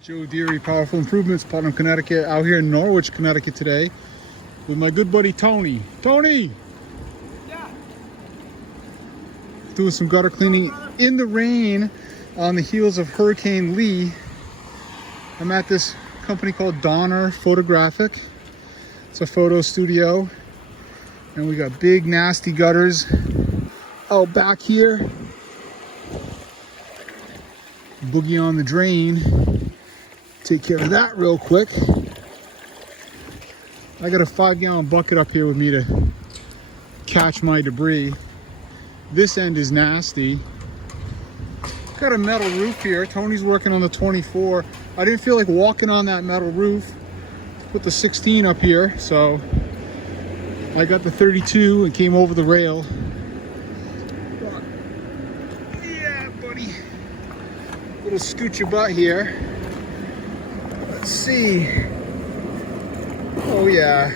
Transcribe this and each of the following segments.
Joe Deary, Powerful Improvements, Putnam, Connecticut. Out here in Norwich, Connecticut today with my good buddy Tony. Tony! Yeah. Doing some gutter cleaning in the rain on the heels of Hurricane Lee. I'm at this company called Donner Photographic. It's a photo studio. And we got big nasty gutters out back here. Boogie on the drain. Take care of that real quick. I got a 5-gallon bucket up here with me to catch my debris. This end is nasty. Got a metal roof here. Tony's working on the 24. I didn't feel like walking on that metal roof. Put the 16 up here, so I got the 32 and came over the rail. Yeah, buddy. Little scoot your butt here. Let's see. Oh yeah.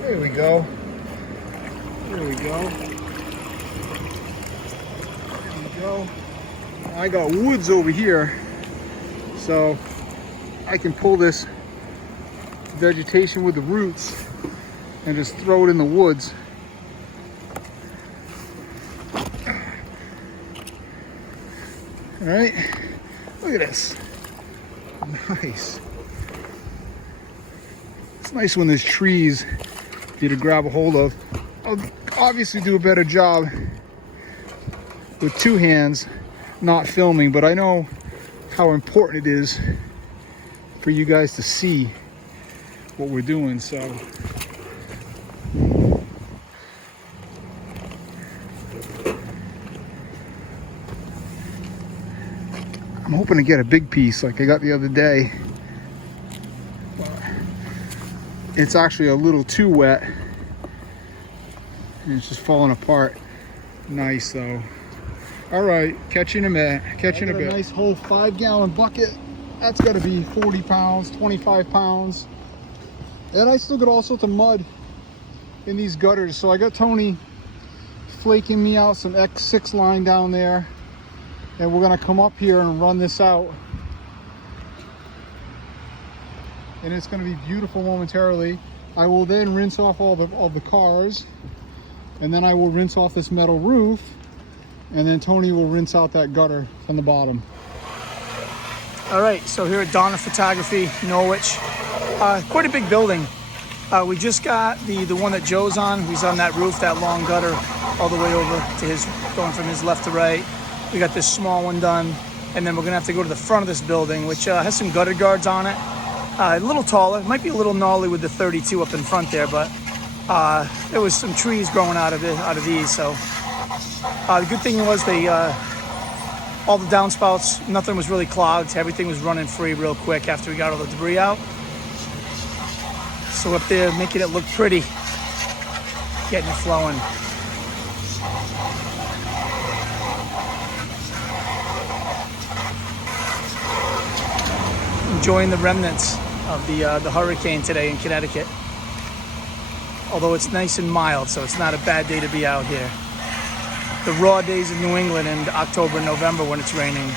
There we go. There we go. There we go. I got woods over here, so I can pull this vegetation with the roots and just throw it in the woods. All right, look at this. Nice. It's nice when there's trees for you to grab a hold of. I'll obviously do a better job with two hands not filming, but I know how important it is for you guys to see what we're doing, so I'm hoping to get a big piece like I got the other day. It's actually a little too wet and it's just falling apart. Nice though. All right, catch you in a minute. Catch you in a bit. A nice whole 5-gallon bucket. That's got to be 40 pounds, 25 pounds. And I still got all sorts of mud in these gutters. So I got Tony flaking me out some X6 line down there. And we're gonna come up here and run this out. And it's gonna be beautiful momentarily. I will then rinse off all the cars. And then I will rinse off this metal roof. And then Tony will rinse out that gutter from the bottom. All right, so here at Donner Photography, Norwich. Quite a big building. We just got the one that Joe's on. He's on that roof, that long gutter, all the way over to his, going from his left to right. We got this small one done, and then we're gonna have to go to the front of this building, which has some gutter guards on it. A little taller, it might be a little gnarly with the 32 up in front there, but there was some trees growing out of these. So the good thing was they, all the downspouts, nothing was really clogged. Everything was running free real quick after we got all the debris out. So up there, making it look pretty, getting it flowing. Enjoying the remnants of the hurricane today in Connecticut. Although it's nice and mild, so it's not a bad day to be out here. The raw days in New England in October and November when it's raining,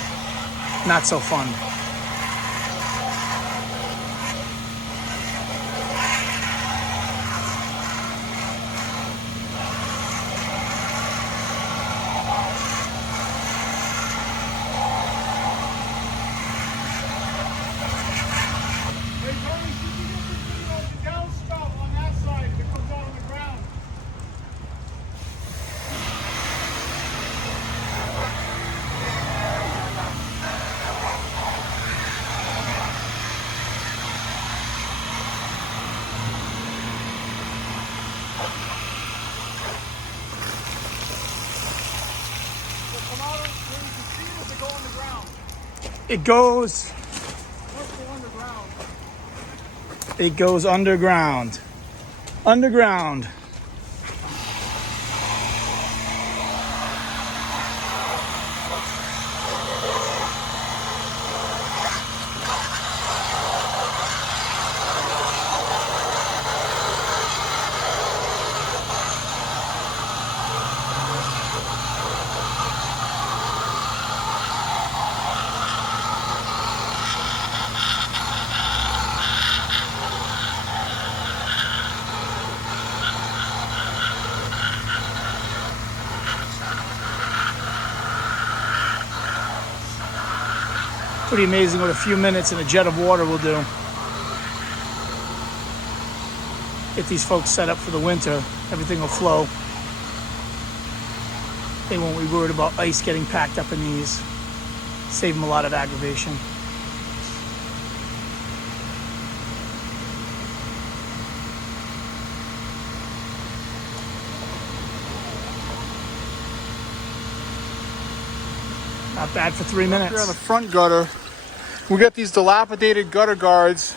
not so fun. It goes underground. Underground. Pretty amazing what a few minutes in a jet of water will do. Get these folks set up for the winter. Everything will flow. They won't be worried about ice getting packed up in these. Save them a lot of aggravation. Not bad for 3 minutes. Here on the front gutter, we got these dilapidated gutter guards.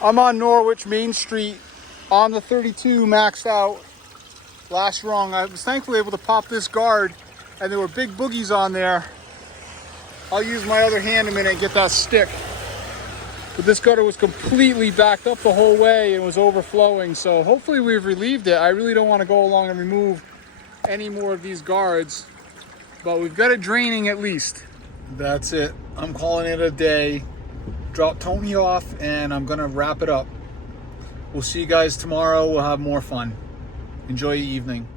I'm on Norwich Main Street on the 32, maxed out. Last rung. I was thankfully able to pop this guard, and there were big boogies on there. I'll use my other hand in a minute and get that stick. But this gutter was completely backed up the whole way and was overflowing, so hopefully we've relieved it. I really don't want to go along and remove any more of these guards, but we've got it draining at least. That's it. I'm calling it a day. Drop Tony off and I'm gonna wrap it up. We'll see you guys tomorrow. We'll have more fun. Enjoy your evening.